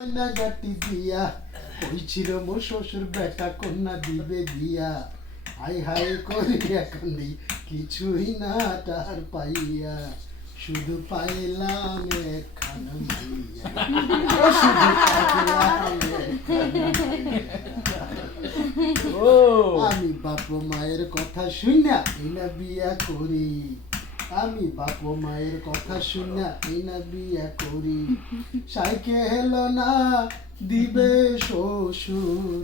গাটি দিয়া কইছিল মোর শ্বশুর বেটা কন্যা দিবে বিয়া হাই হাই করিয়া কান্দি কিছুই না তার পাইয়া শুধু পাইলাম একখানা মাইয়া ও শুধু পাইলাম আমি বাপ মায়ের কথা শুনা এই না বিয়া করি আমি বাপ মায়ের কথা শুনা এই না বিয়া করি সাইকেল না দিবে শ্বশুর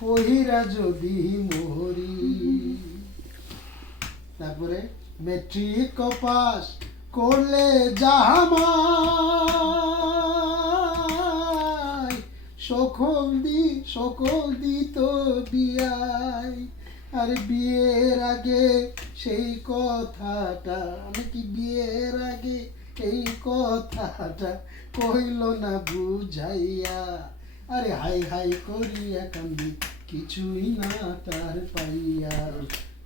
পহিরা যদি মরি তারপরে মেট্রিক পাস করলে জামাই সকল দি তো বিয়াই আর বিয়ের আগে সেই কথাটা নাকি বিয়ের আগে এই কথাটা কইল না বুঝাইয়া আরে হাই হাই করিয়া কান্দি কিছুই না তার পাইয়া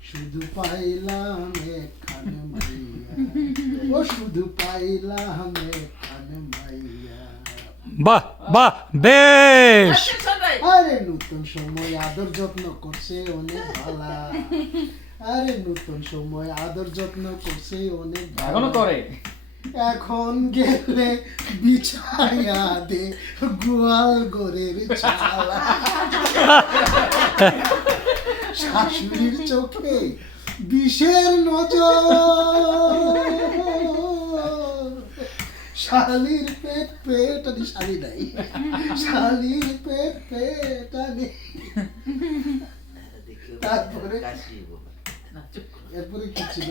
শুধু পাইলাম একখানে মাইয়া ও শুধু পাইলাম একখানে মাইয়া বাহ বাহ বেশ। আরে নতুন সময় আদর যত্ন করছে অনেক ভালা আরে নতুন সময় আদর যত্ন করছে অনেক এখনো করে এখন গেলে বিছায়া দে গোয়াল গোরের চালা শাশুড়ির চোখে বিষের নজর শালির পেট আনি শালি নাই শালির পেট আনি তারপরে এরপরে কি ছিল